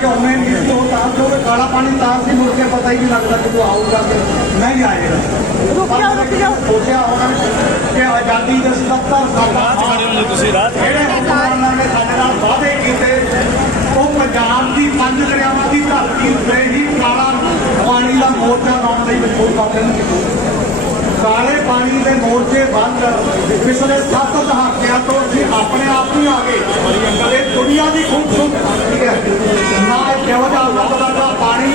ਕੇ ਉਹਨੇ ਨਹੀਂ ਸੀ ਉਹ ਤਾਂ ਜੋ ਕਿ ਕਾਲਾ ਪਾਣੀ ਤਾਂ ਸੀ ਮੁੜ ਕੇ ਪਤਾ ਹੀ ਨਹੀਂ ਲੱਗਦਾ ਕਿ ਉਹ ਆਊਗਾ ਕਿ ਨਹੀਂ ਆਏਗਾ ਰੁਕ ਜਾਓ, ਰੁਕ ਜਾਓ। ਸੋਚਿਆ ਨੇ ਕਿ ਆਜ਼ਾਦੀ ਦੇ 77 ਸਾਲਾਂ ਬਾਅਦ ਤੁਸੀਂ ਰਾਤ ਜਿਹੜੇ ਹੁਕਮਰਾਨਾਂ ਨੇ ਸਾਡੇ ਨਾਲ ਵਾਅਦੇ ਕੀਤੇ ਉਹ ਪੰਜਾਬ ਦੀ ਪੰਜ ਦਰਿਆਵਾਂ ਦੀ ਧਰਤੀ ਉੱਤੇ ਹੀ ਕਾਲਾ ਪਾਣੀ ਦਾ ਮੋਰਚਾ ਲਾਉਣ ਲਈ ਮਜਬੂਰ ਕਰ ਦੇਣਗੇ। ਕਾਲੇ ਪਾਣੀ ਦੇ ਮੋਰਚੇ ਬੰਦ, ਪਿਛਲੇ 7 ਦਹਾਕਿਆਂ ਤੋਂ ਅਸੀਂ ਆਪਣੇ ਆਪ ਨੂੰ ਆ ਗਏ। ਕਦੇ ਦੁਨੀਆ ਦੀ ਖੂਬਸੂਰਤੀ ਹੈ। ਨਾ ਇਹ ਕਿਹੋ ਜਿਹਾ ਲੱਗਦਾ ਦਾ ਪਾਣੀ,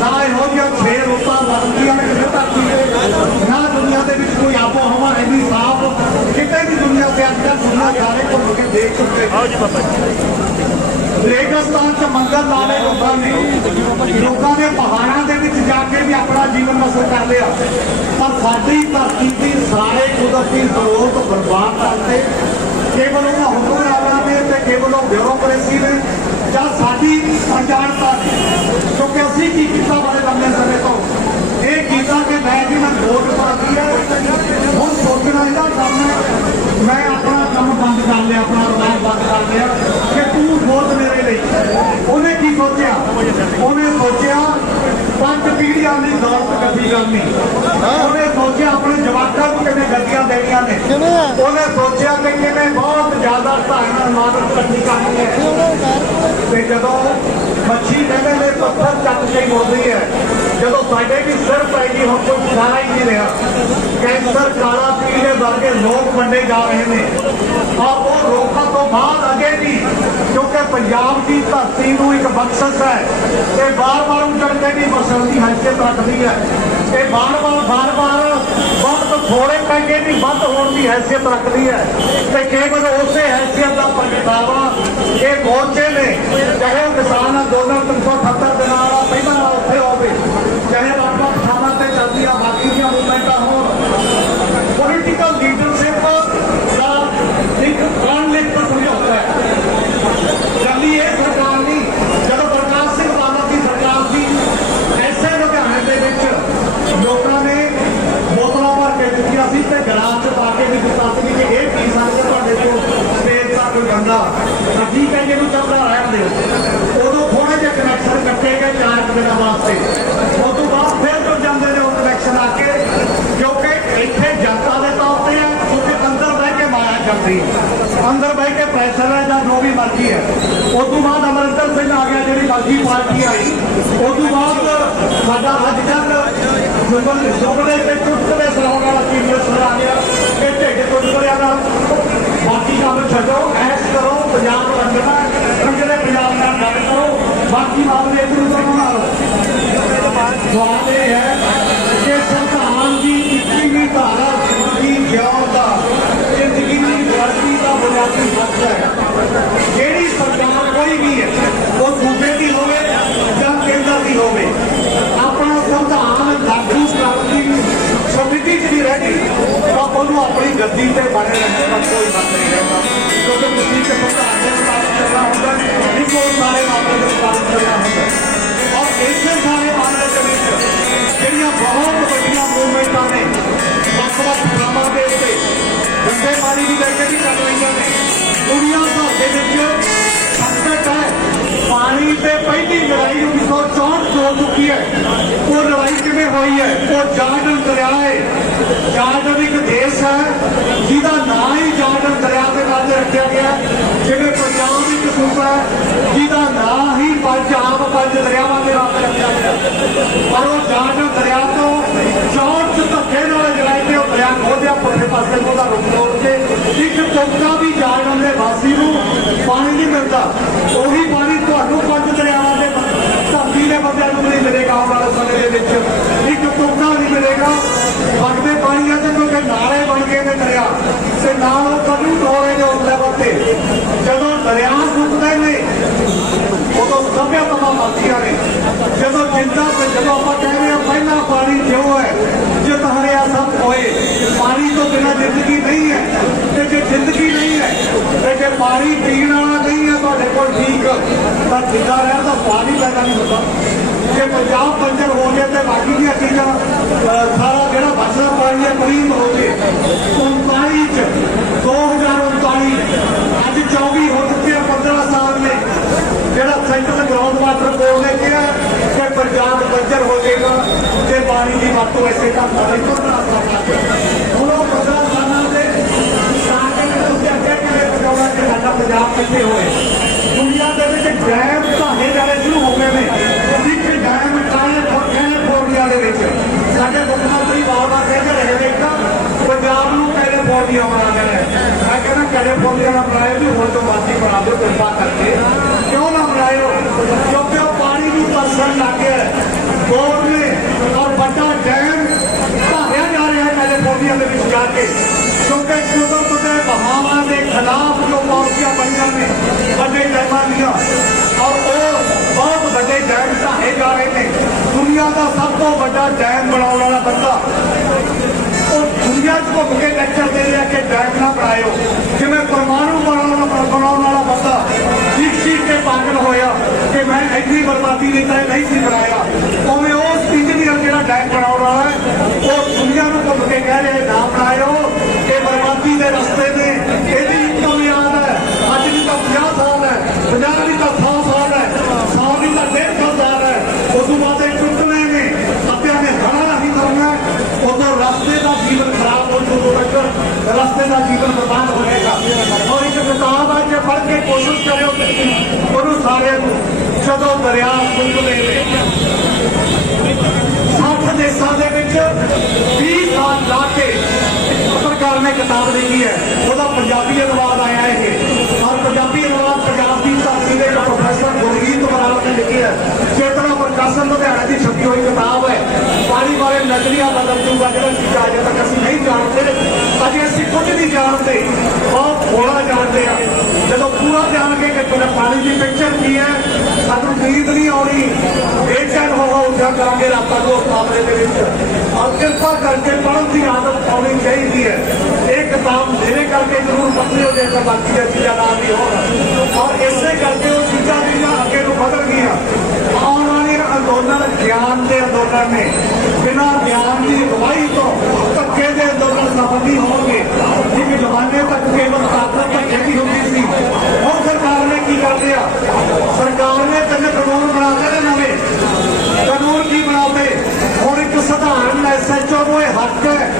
ਨਾ ਇਹੋ ਜਿਹਾ ਛੇ ਰੁੱਤਾਂ ਲੱਗਦੀਆਂ ਨੇ ਕਿਤੇ ਧਰਤੀ ਨਾ ਦੁਨੀਆ ਦੇ ਵਿੱਚ ਕੋਈ ਆਬੋ ਹਵਾ ਇੰਨੀ ਸਾਫ਼, ਕਿਤੇ ਵੀ ਦੁਨੀਆ ਤੇ ਅੱਜ ਤੱਕ ਦੁਨੀਆ ਸਾਰੇ ਘੁੰਮ ਕੇ ਦੇਖ ਚੁੱਕੇ ਆਓ ਜੀ ਬਾਬਾ ਜੀ ਰੇਗਿਸਤਾਨ ਚ ਮੰਗਲ ਲਾਲੇ ਲੋਕਾਂ ਨੇ। ਲੋਕਾਂ ਨੇ ਪਹਾੜਾਂ ਦੇ ਵਿੱਚ ਜਾ ਕੇ ਵੀ ਆਪਣਾ ਜੀਵਨ ਬਸਰ ਕਰ ਲਿਆ। ਪਰ ਸਾਡੀ ਧਰਤੀ ਦੀ ਸਾਰੇ ਕੁਦਰਤੀ ਸਰੋਤ ਬਰਬਾਦ ਕਰਤੇ। ਕੇਵਲ ਉਹਨਾਂ ਹੁਕਮਰਾਨਾਂ ਨੇ ਤੇ ਕੇਵਲ ਉਹ ਬਿਊਰੋਕ੍ਰੇਸੀ ਨੇ ਜਾਂ ਸਾਡੀ ਅਣਜਾਣਤਾ ਨੇ ਕਿਉਂਕਿ ਅਸੀਂ ਕੀ ਕੀਤਾ ਬੜੇ ਲੰਮੇ ਸਮੇਂ ਤੋਂ? ਇਹ ਕੀਤਾ ਕਿ ਮੈਂ ਜੀ, ਮੈਂ ਵੋਟ ਪਾਤੀ ਹੈ। ਹੁਣ ਸੋਚਣਾ ਇਹਦਾ ਕੰਮ ਹੈ। ਮੈਂ ਆਪਣਾ ਕੰਮ ਬੰਦ ਕਰ ਲਿਆ ਆਪਣਾ ਰਵਾਜ ਬੰਦ ਕਰ ਲਿਆ। ਕਿ ਤੂੰ ਵੋਟ ਮੇਰੇ ਲਈ। ਉਹਨੇ ਕੀ ਸੋਚਿਆ? ਉਹਨੇ ਸੋਚਿਆ ਪੰਜ ਪੀੜ੍ਹੀਆਂ ਦੀ ਦੌਲਤ ਇਕੱਠੀ ਕਰਨੀ ਉਹਨੇ ਸੋਚਿਆ ਆਪਣੇ ਜਵਾਕਾਂ ਨੂੰ ਕਿਵੇਂ ਗੱਡੀਆਂ ਦੇਣੀਆਂ ਨੇ। ਉਹਨੇ ਸੋਚਿਆ ਕਿ ਕਿਵੇਂ ਬਹੁਤ ਜ਼ਿਆਦਾ ਧਨ ਇਮਾਰਤ ਇਕੱਠੀ ਕਰਨੀ ਹੈ। ਤੇ ਜਦੋਂ ਮੱਛੀ ਕਹਿੰਦੇ ਨੇ ਪੱਥਰ ਚੱਕ ਕੇ ਮੁੜਦੀ ਹੈ। ਜਦੋਂ ਸਾਡੇ ਵੀ ਸਿਰ ਪੈ ਗਈ, ਹੁਣ ਕੋਈ ਸਾਰਾ ਹੀ ਨਹੀਂ ਰਿਹਾ। ਕੈਂਸਰ, ਕਾਲਾ ਪੀਲੇ ਵਰਗੇ ਲੋਕ ਵੰਡੇ ਜਾ ਰਹੇ ਨੇ। ਔਰ ਉਹ ਰੋਕਣ ਤੋਂ ਬਾਅਦ ਅਗੇ ਵੀ, ਕਿਉਂਕਿ ਪੰਜਾਬ ਦੀ ਧਰਤੀ ਨੂੰ ਇੱਕ ਬਖਸ਼ਿਸ਼ ਹੈ। ਇਹ ਬਾਰ-ਬਾਰ ਉੱਜੜ ਕੇ ਵੀ ਬਸਣ ਦੀ ਹੱਸੀਅਤ ਰੱਖਦੀ ਹੈ। ਇਹ ਬਾਰ-ਬਾਰ ਬਾਰ-ਬਾਰ ਬਹੁਤ ਥੋੜੇ ਪੈਗੇ ਵੀ ਵੱਧ ਹੋਣ ਦੀ ਹੈਸੀਅਤ ਰੱਖਦੀ ਹੈ। ਤੇ ਕੇਵਲ ਉਸੇ ਹੈਸੀਅਤ ਦਾ ਪ੍ਰਗਟਾਵਾ ਇਹ ਮੋਰਚੇ ਨੇ, ਚਾਹੇ ਉਹ ਕਿਸਾਨ ਅੰਦੋਲਨ 378 ਦਿਨਾਂ ਵਾਲਾ ਪਹਿਲਾਂ ਉੱਥੇ ਹੋਵੇ, ਚਾਹੇ ਵੱਖ-ਵੱਖ ਥਾਵਾਂ ਤੇ ਚੱਲਦੀ ਆ, ਬਾਕੀ ਦੀਆਂ ਮੂਵਮੈਂਟਾਂ ਹੋਣ ਪੋਲੀਟੀਕਲ ਲੀਡਰਸ਼ਿਪ ਦਾ ਇੱਕ ਕੌਨਲਿਕ ਸਮਝੌਤਾ ਹੈ ਜਲਦੀ ਇਹ ਸਰਕਾਰ ਨਹੀਂ ਜਦੋਂ ਪ੍ਰਕਾਸ਼ ਸਿੰਘ ਬਾਦਲ ਦੀ ਸਰਕਾਰ ਸੀ ਐਸੇ ਲੁਧਿਆਣੇ ਦੇ ਵਿੱਚ ਲੋਕਾਂ ਨੇ ਬੋਤਲਾਂ ਭਰ ਕੇ ਦਿੱਤੀਆਂ ਸੀ ਤੇ ਗਲਾਸ ਚ ਪਾ ਕੇ ਵੀ ਦਿੱਤਾ ਸੀ ਕਿ ਇਹ ਪੀ ਸਕਦੇ ਤੁਹਾਡੇ ਕੋਲ ਸਟੇਜ ਦਾ ਕੋਈ ਬੰਦਾ ਤਾਂ ਠੀਕ ਹੈ ਜੀ ਚੱਲਦਾ ਰਹਿਣ ਦਿਓ ਉਦੋਂ ਥੋੜੇ ਜਿਹੇ ਕਨੈਕਸ਼ਨ ਕੱਟੇ ਗਏ ਚਾਰ ਦਿਨਾਂ ਵਾਸਤੇ। ਉਸ ਤੋਂ ਬਾਅਦ ਫਿਰ ਤੋਂ ਜਾਂਦੇ ਨੇ ਉਹ ਕਨੈਕਸ਼ਨ ਆ ਕੇ, ਕਿਉਂਕਿ ਇੱਥੇ ਜਨਤਾ ਦੇ ਤੌਰ ਤੇ ਹੈ ਕਿਉਂਕਿ ਅੰਦਰ ਬਹਿ ਕੇ ਮਾਇਆ ਚੱਲਦੀ ਅੰਦਰ ਬਹਿ ਕੇ ਪ੍ਰੈਸ਼ਰ ਹੈ ਜਾਂ ਜੋ ਵੀ ਮਰਜ਼ੀ ਹੈ ਉਸ ਤੋਂ ਬਾਅਦ ਅਮਰਿੰਦਰ ਸਿੰਘ ਆ ਗਿਆ, ਜਿਹੜੀ ਮਰਜ਼ੀ ਪਾਰਟੀ ਆਈ। ਉਸ ਤੋਂ ਬਾਅਦ ਸਾਡਾ ਅੱਜ ਕੱਲ੍ਹ ਜੁਗਲ ਜੁਗਲੇ ਤੇ ਟੁੱਟਦੇ ਸੁਣਾਉਣ ਵਾਲਾ ਚੀਫ ਮਿਨਿਸਟਰ ਆ ਗਿਆ। ਇਹ ਢਿੱਡ ਚੁਟਕਲਿਆਂ ਨਾਲ। ਬਾਕੀ ਕੰਮ ਛੱਡੋ, ਐਸ਼ ਕਰੋ, ਪੰਜਾਬ ਨੂੰ ਰੰਗਣਾ ਰੰਗਲੇ ਪੰਜਾਬ ਨਾਲ ਗੱਲ ਕਰੋ, ਬਾਕੀ ਮਾਮਲੇ ਇੱਧਰ ਉੱਧਰ ਬਣਾ ਲਓ ਸਵਾਲ ਇਹ ਹੈ ਕਿ ਉਹਨੂੰ ਆਪਣੀ ਗੱਦੀ ਤੇ ਬਣੇ ਰਹਿਣ ਦਾ ਕੋਈ ਮਤ ਨਹੀਂ ਰਹਿੰਦਾ ਕਿਉਂਕਿ ਤੁਸੀਂ ਕਿ ਸੰਵਿਧਾਨ ਦੇ ਮੁਤਾਬਕ ਚੱਲਣਾ ਹੁੰਦਾ ਇੱਕੋ ਸਾਰੇ ਮਾਮਲੇ ਦੇ ਮੁਤਾਬਕ ਚੱਲਣਾ ਹੁੰਦਾ ਔਰ ਇਸੇ ਸਾਰੇ ਮਾਮਲੇ ਦੇ ਵਿੱਚ ਜਿਹੜੀਆਂ ਬਹੁਤ ਵੱਡੀਆਂ ਮੂਵਮੈਂਟਾਂ ਨੇ ਵੱਖ-ਵੱਖ ਥਾਵਾਂ ਦੇ ਉੱਤੇ ਗੰਦੇ ਪਾਣੀ ਦੀ ਲੈ ਕੇ ਵੀ ਚੱਲ ਰਹੀਆਂ ਨੇ ਦੁਨੀਆ ਭਰ ਦੇ ਵਿੱਚ ਸੰਕਟ ਹੈ ਪਾਣੀ ਤੇ ਪਹਿਲੀ ਲੜਾਈ 1964 ਹੋ ਚੁੱਕੀ ਹੈ ਉਹ ਲੜਾਈ ਕਿਵੇਂ ਹੋਈ ਹੈ ਉਹ ਜਾਰਡਨ ਦਰਿਆ ਹੈ ਜਾਰਡਨ ਇੱਕ ਦੇਸ਼ ਹੈ, ਜਿਹਦਾ ਨਾਂ ਹੀ ਜਾਰਡਨ ਦਰਿਆ ਦੇ ਨਾਲ ਰੱਖਿਆ ਗਿਆ ਜਿਵੇਂ ਪੰਜਾਬ ਇੱਕ ਸੂਬਾ ਹੈ, ਜਿਹਦਾ ਨਾਂ ਹੀ ਪੰਜਾਬ ਪੰਜ ਦਰਿਆਵਾਂ ਦੇ ਨਾਲ ਰੱਖਿਆ ਗਿਆ ਪਰ ਉਹ ਜਾਰਡਨ ਦਰਿਆ ਤੋਂ 64 ਧੱਕੇ ਨਾਲ ਲੜਾਈ ਤੇ ਉਹ ਦਰਿਆ ਖੋਦਿਆ ਪੁੱਠੇ ਪਾਸੇ ਨੂੰ ਉਹਦਾ ਰੁਕ ਤੋੜ ਕੇ, ਇੱਕ ਟੋਕਾ ਵੀ ਜਾਰਡਨ ਦੇ ਵਾਸੀ ਨੂੰ ਪਾਣੀ ਨਹੀਂ ਮਿਲਦਾ ਉਹੀ ਪਾਣੀ ਤੁਹਾਨੂੰ ਪੰਜ ਦਰਿਆਵਾਂ ਦੇ ਧਰਤੀ ਦੇ ਬੰਦਿਆਂ ਨੂੰ ਨਹੀਂ ਮਿਲੇਗਾ ਆਉਣ ਵਾਲੇ ਸਮੇਂ ਦੇ ਵਿੱਚ ਇੱਕ ਟੋਕਾ ਨਹੀਂ ਮਿਲੇਗਾ ਵਗਦੇ ਪਾਣੀਆਂ ਦੇ ਕਿਉਂਕਿ ਨਾਲੇ ਬਣ ਗਏ ਨੇ ਦਰਿਆ ਤੇ ਨਾਲ ਉਹ ਕਦੋਂ ਤੋੜੇ ਨੇ ਉਸ ਲੈਵਲ ਤੇ ਜਦੋਂ ਦਰਿਆ ਸੁੱਕਦੇ ਨੇ ਉਦੋਂ ਸਭਿਆਤਾਵਾਂ ਮਰਦੀਆਂ ਨੇ। ਜਦੋਂ ਜਿੰਦਾ ਤੇ ਜਦੋਂ ਆਪਾਂ ਕਹਿੰਦੇ ਆ ਪਹਿਲਾ ਪਾਣੀ ਜਿਉ ਹੈ ਜਿਤ ਹਰਿਆ ਸਭ ਹੋਏ ਪਾਣੀ ਤੋਂ ਬਿਨਾਂ ਜ਼ਿੰਦਗੀ ਨਹੀਂ ਹੈ। ਤੇ ਜੇ ਜ਼ਿੰਦਗੀ ਨਹੀਂ ਹੈ, ਤੇ ਜੇ ਪਾਣੀ ਪੀਣ ਵਾਲਾ ਨਹੀਂ ਹੈ ਤੁਹਾਡੇ ਕੋਲ ਠੀਕ, ਤਾਂ ਜਿੰਦਾ ਰਹਿਣ ਦਾ ਪਾਣੀ ਪੈਦਾ ਨਹੀਂ ਹੁੰਦਾ। ਜੇ ਪੰਜਾਬ ਬੰਜਰ ਹੋ ਗਿਆ ਤੇ ਬਾਕੀ ਦੀਆਂ ਚੀਜ਼ਾਂ ਸਾਰਾ ਜਿਹੜਾ ਬਚਦਾ ਪਾਣੀ ਹੈ ਕਰੀਬ ਹੋ ਜੇ 39 ਚ 2039 ਅੱਜ 24 ਹੋ ਚੁੱਕੇ ਆ 15 ਸਾਲ ਨੇ ਜਿਹੜਾ ਸੈਂਟਰਲ ਗਰਾਊਂਡ ਵਾਟਰ ਬੋਰਡ ਨੇ ਕਿਹਾ ਕਿ ਪੰਜਾਬ ਬੰਜਰ ਹੋ ਜਾਏਗਾ, ਤੇ ਪਾਣੀ ਦੀ ਵਰਤੋਂ ਇਸੇ ਢੰਗ ਨਾਲ ਨਹੀਂ ਕਰਨਾ ਸਕਦਾ ਹੁਣ ਉਹ ਪ੍ਰਧਾਨਾਂ ਦੇ ਸਾਕੇ ਨੇ ਤੁਸੀਂ ਅੱਗੇ ਕਿਵੇਂ ਕਿ ਸਾਡਾ ਪੰਜਾਬ ਕਿੱਥੇ ਹੋਏ? ਦੁਨੀਆ ਦੇ ਵਿੱਚ ਡੈਮ ਢਾਹੇ ਜਾਣੇ ਸ਼ੁਰੂ ਹੋ ਗਏ ਨੇ ਇੱਕ ਡੈਮ ਕਾਲੇ ਕੈਲੀਫੋਰਨੀਆ ਦੇ ਵਿੱਚ। ਸਾਡੇ ਮੁੱਖ ਮੰਤਰੀ ਵਾਰ-ਵਾਰ ਕਹਿੰਦੇ ਰਹੇ ਨੇ ਕਿ ਪੰਜਾਬ ਨੂੰ ਕੈਲੀਫੋਰਨੀਆ ਬਣਾ ਦੇਣਾ ਹੈ। ਮੈਂ ਕਹਿੰਦਾ ਕੈਲੀਫੋਰਨੀਆ ਨਾ ਬਣਾਏ ਵੀ ਹੋਰ ਤੋਂ ਵਾਦੀ ਬਣਾ ਦਿਓ ਕਿਰਪਾ ਕਰਕੇ ਕਿਉਂ ਨਾ ਬਣਾਇਓ ਕਿਉਂਕਿ ਉਹ ਪਾਣੀ ਨੂੰ ਤਰਸਣ ਲੱਗ ਗਿਆ ਹੈ। ਬੋਰਡ ਨੇ ਔਰ ਵੱਡਾ ਡੈਮ ਢਾਹਿਆ ਜਾ ਰਿਹਾ ਹੈ ਕੈਲੀਫੋਰਨੀਆ ਦੇ ਵਿੱਚ ਜਾ ਕੇ ਕਿਉਂਕਿ ਕੁਦਰਤ ਦੇ ਬਹਾਵਾਂ ਦੇ ਖਿਲਾਫ ਜੋ ਪਾਲਿਸੀਆਂ ਬਣੀਆਂ ਨੇ ਵੱਡੇ ਡੈਮਾਂ ਦੀਆਂ ਔਰ ਉਹ ਬਹੁਤ ਵੱਡੇ ਡੈਮ ਢਾਹੇ ਜਾ ਰਹੇ ਨੇ ਦੁਨੀਆ ਦਾ ਸਭ ਤੋਂ ਵੱਡਾ ਡੈਮ ਬਣਾਉਣ ਵਾਲਾ ਬੰਦਾ ਉਹ ਦੁਨੀਆ 'ਚ ਘੁੰਮ ਪਾਗਲ ਹੋਇਆ ਕਿ ਮੈਂ ਇੰਨੀ ਬਰਬਾਦੀ ਨਹੀਂ ਤਾਂ ਇਹ ਨਹੀਂ ਸੀ ਬਣਾਇਆ। ਉਵੇਂ ਉਹ ਇੰਜੀਨੀਅਰ ਜਿਹੜਾ ਡੈਮ ਬਣਾਉਣ ਵਾਲਾ ਹੈ, ਉਹ ਦੁਨੀਆ ਨੂੰ ਘੁੰਮ ਕੇ ਕਹਿ ਰਿਹਾ, ਨਾ ਬਣਾਇਓ, ਇਹ ਬਰਬਾਦੀ ਦੇ ਰਸਤੇ ਨੇ ਇਹਦੀ ਇੱਕ ਮਿਆਦ ਹੈ, ਅੱਜ ਵੀ ਤਾਂ 50 ਸਾਲ ਹੈ 50 ਦੀ ਤਾਂ 100 ਸਾਲ ਹੈ 100 ਦੀ ਤਾਂ 150 ਸਾਲ ਹੈ ਉਸ ਤੋਂ ਬਾਅਦ ਇਹ ਟੁੱਟਣੇ ਨੇ ਅੱਤਿਆਂ ਨੇ ਹੜਾ ਨਹੀਂ ਕਰਨਾ ਹੈ। ਉਦੋਂ ਰਸਤੇ ਦਾ ਜੀਵਨ ਖਰਾਬ ਹੋ ਜਦੋਂ ਤੱਕ ਰਸਤੇ ਦਾ ਜੀਵਨ ਬਰਬਾਦ ਹੋਏਗਾ ਔਰ ਇੱਕ ਕਿਤਾਬ ਹੈ ਜੇ ਪੜ੍ਹ ਕੇ ਕੋਸ਼ਿਸ਼ ਕਰਿਓ ਕਿ ਉਹਨੂੰ ਸਾਰਿਆਂ ਨੂੰ ਜਦੋਂ ਦਰਿਆ ਸੁੱਕਦੇ ਨੇ 60 ਦੇਸ਼ਾਂ ਦੇ ਵਿੱਚ 20 ਸਾਲ ਲਾ ਕੇ ਪੱਤਰਕਾਰ ਨੇ ਕਿਤਾਬ ਲਿਖੀ ਹੈ। ਉਹਦਾ ਪੰਜਾਬੀ ਅਨੁਵਾਦ ਆਇਆ ਇਹ। ਔਰ ਪੰਜਾਬੀ ਅਨੁਵਾਦ ਪੰਜਾਬ ਦੀ ਧਰਤੀ ਦੇ ਪ੍ਰੋਫੈਸਰ ਗੁਰਜੀਤ ਬਰਾੜ ਨੇ ਲਿਖੀ ਹੈ। ਚੇਤਨਾ ਪ੍ਰਕਾਸ਼ਨ ਲੁਧਿਆਣਾ ਦੀ ਛਪੀ ਹੋਈ ਕਿਤਾਬ ਹੈ। ਪਾਣੀ ਬਾਰੇ ਨਜ਼ਰੀਆ ਬਦਲ ਜੂਗਾ ਜਿਹੜਾ ਚੀਜ਼ਾਂ ਅਜੇ ਤੱਕ ਅਸੀਂ ਨਹੀਂ ਜਾਣਦੇ। ਅਜੇ ਅਸੀਂ ਕੁਝ ਨਹੀਂ ਜਾਣਦੇ। ਬਹੁਤ ਥੋੜਾ ਜਾਣਦੇ ਆ। ਜਦੋਂ ਪੂਰਾ ਜਾਣਗੇ ਕਿ ਪਾਣੀ ਦੀ ਪਿਕਚਰ ਕੀ ਹੈ ਸਾਨੂੰ ਨੀਂਦ ਨਹੀਂ ਆਉਣੀ। ਬੇਚੈਨ ਹੋ ਉੱਠਿਆ ਕਰਾਂਗੇ ਰਾਤਾਂ ਨੂੰ ਉਸ ਦੇ ਵਿੱਚ। ਔਰ ਕਿਰਪਾ ਕਰਕੇ ਪੜ੍ਹਨ ਦੀ ਆਦਤ ਪਾਉਣੀ ਚਾਹੀਦੀ ਹੈ। ਇਹ ਕਿਤਾਬ ਮੇਰੇ ਕਰਕੇ ਜ਼ਰੂਰ ਪੜ੍ਹਨੀ ਹੋ ਜਾਏ ਤਾਂ ਬਾਕੀ ਦੀਆਂ ਚੀਜ਼ਾਂ ਨਾਲ ਵੀ ਹੋਣ। ਔਰ ਇਸੇ ਕਰਕੇ ਉਹ ਚੀਜ਼ਾਂ ਜਿਹੜੀਆਂ ਅੱਗੇ ਨੂੰ ਵਧਣ ਗਈਆਂ ਆਉਣ ਵਾਲੇ ਅੰਦੋਲਨ, ਗਿਆਨ ਦੇ ਅੰਦੋਲਨ ਨੇ। ਬਿਨਾਂ ਗਿਆਨ ਦੀ ਅਗਵਾਈ ਤੋਂ ਧੱਕੇ ਦੇ ਅੰਦੋਲਨ ਸਫਲ ਨਹੀਂ ਹੋਣਗੇ ਇੱਕ ਜ਼ਮਾਨੇ ਤੱਕ ਕੇਵਲ ਤਾਕਤ ਧੱਕੇ ਦੀ ਹੁੰਦੀ ਸੀ ਹੁਣ ਸਰਕਾਰ ਨੇ ਕੀ ਕਰ ਲਿਆ ਸਰਕਾਰ ਨੇ ਤਿੰਨ ਕਾਨੂੰਨ ਬਣਾ ਦਿੱਤੇ ਨਵੇਂ। ਕਾਨੂੰਨ ਕੀ ਬਣਾਉਂਦੇ ਹੁਣ ਇੱਕ ਸਧਾਰਨ ਐਸਐਚਓ ਨੂੰ ਇਹ ਹੱਕ ਹੈ।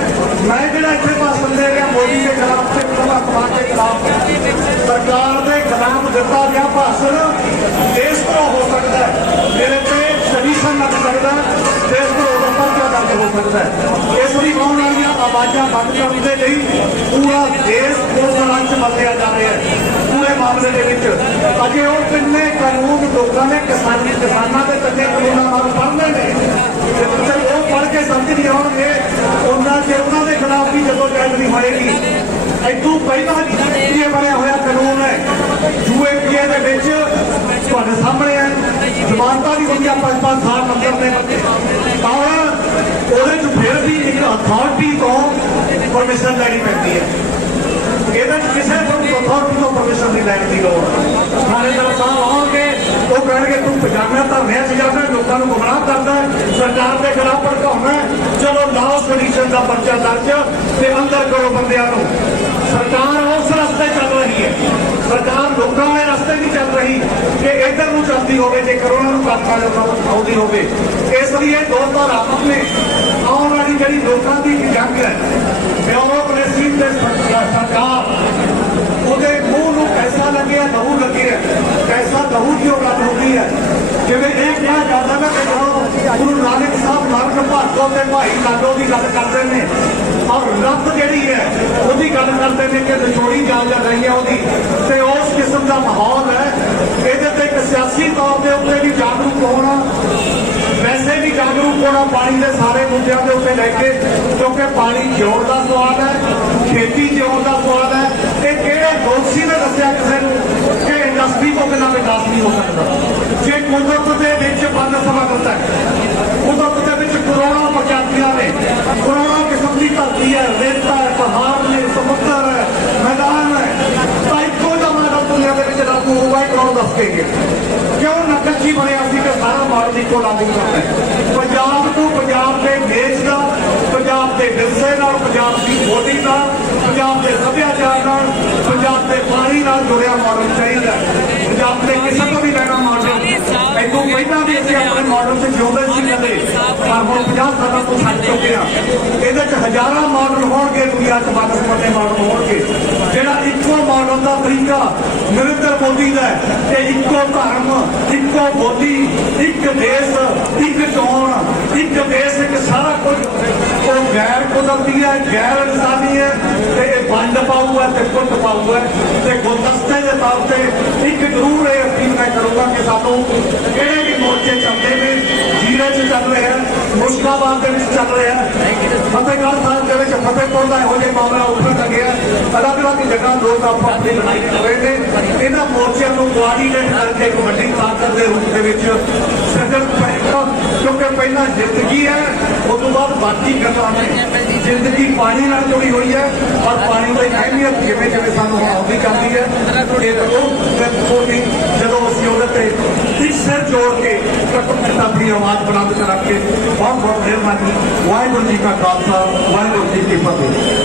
ਮੈਂ ਜਿਹੜਾ ਇੱਥੇ ਭਾਸ਼ਣ ਦੇ ਰਿਹਾ ਮੋਦੀ ਦੇ ਖਿਲਾਫ ਤੇ ਭਗਵੰਤ ਦੇ ਖਿਲਾਫ ਸਰਕਾਰ ਦੇ ਖਿਲਾਫ ਦਿੱਤਾ ਗਿਆ ਭਾਸ਼ਣ, ਇਸ ਤਰ੍ਹਾਂ ਹੋ ਸਕਦਾ ਮੇਰੇ ਤੇ ਸੈਡੀਸ਼ਨ ਲੱਗ ਸਕਦਾ ਹੈ ਤੇ ਹੋ ਸਕਦਾ ਹੈ। ਇਸ ਲਈ ਆਉਣ ਵਾਲੀਆਂ ਆਵਾਜ਼ਾਂ ਬੰਦ ਕਰਨ ਦੇ ਲਈ ਪੂਰਾ ਦੇਸ਼ ਪੁਲਿਸ ਰਾਜ ਚ ਬਦਲਿਆ ਜਾ ਰਿਹਾ ਹੈ। ਪੂਰੇ ਮਾਮਲੇ ਦੇ ਵਿੱਚ ਅਜੇ ਉਹ ਕਿੰਨੇ ਕਾਨੂੰਨ ਲੋਕਾਂ ਨੇ, ਕਿਸਾਨੀ ਕਿਸਾਨਾਂ ਦੇ ਤੱਕੇ ਕਾਨੂੰਨਾਂ ਨਾਲ ਪੜ੍ਹਨੇ ਨੇ। ਜੇ ਉਹ ਪੜ੍ਹ ਕੇ ਸਮਝ ਨਹੀਂ ਆਉਣਗੇ, ਉਹਨਾਂ ਚਿਰ ਉਹਨਾਂ ਦੇ ਖਿਲਾਫ ਵੀ ਜਦੋਂ ਜੰਗ ਨਹੀਂ ਹੋਏਗੀ। ਇਦੋਂ ਪਹਿਲਾਂ ਇਹ ਬਣਿਆ ਹੋਇਆ ਕਾਨੂੰਨ ਹੈ। ਯੂਏਪੀਏ ਦੇ ਵਿੱਚ ਤੁਹਾਡੇ ਸਾਹਮਣੇ ਹੈ। ਜ਼ਮਾਨਤਾਂ ਦੀ ਹੁੰਦੀਆਂ ਪੰਜ ਪੰਜ ਸਾਲ ਮੰਦਰ ਨੇ ਤਾਂ ਉਹਦੇ ਚ ਫਿਰ ਵੀ ਇੱਕ ਅਥਾਰਟੀ ਤੋਂ ਪਰਮਿਸ਼ਨ ਲੈਣੀ ਪੈਂਦੀ ਹੈ। ਇਹਦੇ ਚ ਕਿਸੇ ਤੋਂ ਅਥਾਰਟੀ ਤੋਂ ਪਰਮਿਸ਼ਨ ਨਹੀਂ ਲੈਣ ਦੀ ਲੋੜ ਥਾਣੇਦਾਰ ਸਾਹਿਬ ਆਉਣਗੇ ਉਹ ਕਹਿਣਗੇ, ਤੂੰ ਪਜਾਮਾ ਤਾਂ ਮੈਂ ਪਜਾਮਾ ਲੋਕਾਂ ਨੂੰ ਗੁੰਮਰਾਹ ਕਰਦਾ ਸਰਕਾਰ ਦੇ ਖਿਲਾਫ ਭੜਕਾਉਣਾ ਚਲੋ ਲਾਓ ਸੈਡੀਸ਼ਨ ਦਾ ਪਰਚਾ ਦਰਜ ਤੇ ਅੰਦਰ ਕਰੋ ਬੰਦਿਆਂ ਨੂੰ। ਸਰਕਾਰ ਉਸ ਰਸਤੇ ਚੱਲ ਰਹੀ ਹੈ। ਸਰਕਾਰ ਲੋਕਾਂ ਦੇ ਰਸਤੇ ਨਹੀਂ ਚੱਲ ਰਹੀ। ਕਿ ਇਧਰ ਨੂੰ ਚੱਲਦੀ ਹੋਵੇ, ਜੇ ਕਰੋਨਾ ਨੂੰ ਕਾਟਾ ਆਉਂਦੀ ਹੋਵੇ ਇਸ ਲਈ ਇਹ ਦੋ ਧਾਰਾਵਾਂ ਨੇ ਆਉਣ ਵਾਲੀ ਜਿਹੜੀ ਲੋਕਾਂ ਦੀ ਜੰਗ ਹੈ ਬਿਊਰੋਕ੍ਰੇਸੀ ਤੇ ਸਰਕਾਰ ਉਹਦੇ ਮੂੰਹ ਨੂੰ ਪੈਸਾ ਲੱਗਿਆ, ਲਹੂ ਲੱਗਿਆ ਪੈਸਾ ਲਹੂ ਦੀ ਉਹ ਗੱਲ ਹੁੰਦੀ ਹੈ? ਜਿਵੇਂ ਇਹ ਕਿਹਾ ਜਾਂਦਾ ਨਾ ਕਿ ਜਦੋਂ ਗੁਰੂ ਨਾਨਕ ਸਾਹਿਬ ਨਾਨਕ ਭਾਗੋ ਤੇ ਭਾਈ ਲਾਡੋ ਦੀ ਗੱਲ ਕਰਦੇ ਨੇ, ਔਰ ਰੱਬ ਜਿਹੜੀ ਹੈ, ਉਹਦੀ ਗੱਲ ਕਰਦੇ ਨੇ ਕਿ ਵਿਛੋੜੀ ਜਾ ਜਾ ਰਹੀ ਹੈ ਉਹਦੀ, ਤੇ ਉਸ ਕਿਸਮ ਦਾ ਮਾਹੌਲ ਹੈ ਸਿਆਸੀ ਤੌਰ ਦੇ ਉੱਤੇ ਵੀ ਜਾਗਰੂਕ ਹੋਣਾ, ਵੈਸੇ ਵੀ ਜਾਗਰੂਕ ਹੋਣਾ ਪਾਣੀ ਦੇ ਸਾਰੇ ਮੁੱਦਿਆਂ ਦੇ ਉੱਤੇ ਲੈ ਕੇ, ਕਿਉਂਕਿ ਪਾਣੀ ਜਿਉਣ ਦਾ ਸਵਾਲ ਹੈ, ਖੇਤੀ ਜਿਉਣ ਦਾ ਸਵਾਲ ਹੈ ਇਹ ਕਿਹੜੇ ਦੋਸ਼ੀ ਨੇ ਦੱਸਿਆ ਕਿਸੇ ਨੂੰ ਕਿ ਇੰਡਸਟਰੀ ਤੋਂ ਬਿਨਾਂ ਵਿਕਾਸ ਨਹੀਂ ਹੋ ਸਕਦਾ? ਜੇ ਕੁਦਰਤ ਦੇ ਵਿੱਚ ਬੰਦ ਸਮਾਂ ਕਰਤਾ ਹੈ, ਕੁਦਰਤ ਦੇ ਵਿੱਚ ਕਰੋੜਾਂ ਪ੍ਰਜਾਤੀਆਂ ਨੇ, ਕਰੋੜਾਂ ਕਿਸਮ ਦੀ ਧਰਤੀ ਹੈ ਰੇਤਾ ਹੈ ਪਹਾੜ ਨੇ ਸਮੁੰਦਰ ਹੈ ਮੈਦਾਨ ਹੈ ਤਾਂ ਇੱਕੋ ਜਿਹਾ ਮਾਡਲ ਦੁਨੀਆ ਦੇ ਵਿੱਚ ਲਾਗੂ ਹੋਊਗਾ ਇਹ ਕਰੋੜ ਦੱਸ ਕੇ ਗਏ ਕਿਉਂ ਨਕਸ਼ੀ ਬਣਿਆ ਸੀ ਕਿ ਸਾਰਾ ਮਾਡਲ ਇੱਕੋ ਲਾਗੂ ਕਰਨਾ ਹੈ ਪੰਜਾਬ ਨੂੰ ਪੰਜਾਬ ਦੇ ਦੇਸ਼ ਦਾ, ਪੰਜਾਬ ਦੇ ਵਿਰਸੇ ਨਾਲ, ਪੰਜਾਬ ਦੀ ਬੋਲੀ ਨਾਲ ਪੰਜਾਬ ਦੇ ਸੱਭਿਆਚਾਰ ਨਾਲ, ਪੰਜਾਬ ਦੇ ਪਾਣੀ ਨਾਲ ਜੁੜਿਆ ਮਾਡਲ ਚਾਹੀਦਾ ਪੰਜਾਬ ਦੇ ਕਿਸੇ ਤੋਂ ਵੀ ਲੈਣਾ ਮਾਡਲ। ਇਦੋਂ ਪਹਿਲਾਂ ਵੀ ਅਸੀਂ ਆਪਣੇ ਮਾਡਲ ਤੇ ਜਿਉਂਦੇ ਸੀ ਕਦੇ, ਪਰ ਹੁਣ 50 ਸਾਲਾਂ ਤੋਂ ਛੱਡ ਚੁੱਕੇ ਆ ਇਹਦੇ ਚ ਹਜ਼ਾਰਾਂ ਮਾਡਲ ਹੋਣਗੇ, ਦੁਨੀਆ ਚ ਬਨਸਪਤੀ ਮਾਡਲ ਹੋਣਗੇ। ਜਿਹੜਾ ਇੱਕੋ ਮਾਡਲ ਦਾ ਤਰੀਕਾ ਨਰਿੰਦਰ ਦਾ ਹੈ ਇੱਕੋ ਧਰਮ, ਇੱਕੋ ਬੋਲੀ, ਇੱਕ ਦੇਸ਼, ਇੱਕ ਚੋਣ, ਇੱਕ ਦੇਸ਼, ਇੱਕ ਸਾਰਾ ਕੁਝ। ਉਹ ਗੈਰ ਕੁਦਰਤੀ ਹੈ, ਗੈਰ ਇਨਸਾਨੀ ਹੈ ਤੇ ਇਹ ਵੰਡ ਪਾਊ ਹੈ ਤੇ ਕੁੱਟ ਪਾਊ ਹੈ ਤੇ ਗੁਲਦਸਤੇ ਦੇ ਤੌਰ ਤੇ ਇੱਕ ਜ਼ਰੂਰ ਇਹ ਅਪੀਲ ਮੈਂ ਕਰੂੰਗਾ ਕਿ ਸਾਨੂੰ ਜਿਹੜੇ ਵੀ ਮੋਰਚੇ ਚੱਲਦੇ ਨੇ ਜੀਰੇ 'ਚ ਚੱਲ ਰਿਹਾ ਮੁਸ਼ਕਾਬਾਦ ਦੇ ਵਿੱਚ ਚੱਲ ਰਿਹਾ ਫਤਿਹਗੜ੍ਹ ਸਾਹਿਬ ਦੇ ਵਿੱਚ ਫਤਿਹਪੁਰ ਦਾ ਇਹੋ ਜਿਹਾ ਮਾਮਲਾ ਉੱਠਣ ਲੱਗਿਆ ਅਲੱਗ ਅਲੱਗ ਜਗ੍ਹਾ ਲੋਕ ਆਪੋ ਆਪਣੀ ਲੜਾਈ ਕਰ ਰਹੇ ਨੇ ਇਹਨਾਂ ਮੋਰਚਿਆਂ ਨੂੰ ਕੋਆਰਡੀਨੇਟ ਕਰਕੇ ਇੱਕ ਵੱਡੀ ਤਾਕਤ ਦੇ ਕਿਉਂਕਿ ਪਹਿਲਾਂ ਜ਼ਿੰਦਗੀ ਹੈ ਉਸ ਤੋਂ ਬਾਅਦ ਬਾਕੀ ਗੱਲਾਂ ਨੇ। ਜ਼ਿੰਦਗੀ ਪਾਣੀ ਨਾਲ ਜੁੜੀ ਹੋਈ ਹੈ, ਪਰ ਪਾਣੀ ਦੀ ਅਹਿਮੀਅਤ ਜਿਵੇਂ ਜਿਵੇਂ ਸਾਨੂੰ ਹੁਣ ਆਉਂਦੀ ਜਾਂਦੀ ਹੈ ਇਹ ਉਹ ਛੋਟੀ ਜਦੋਂ ਅਸੀਂ ਉਹਦੇ ਤੇ ਇੱਕ ਸਿਰ ਜੋੜ ਕੇ ਕੱਟ ਆਪਣੀ ਆਵਾਜ਼ ਬੁਲੰਦ ਕਰਾਂਗੇ ਬਹੁਤ ਬਹੁਤ ਮਿਹਰਬਾਨੀ। ਵਾਹਿਗੁਰੂ ਜੀ ਕਾ ਖਾਲਸਾ, ਵਾਹਿਗੁਰੂ ਜੀ ਕੀ ਫਤਿਹ।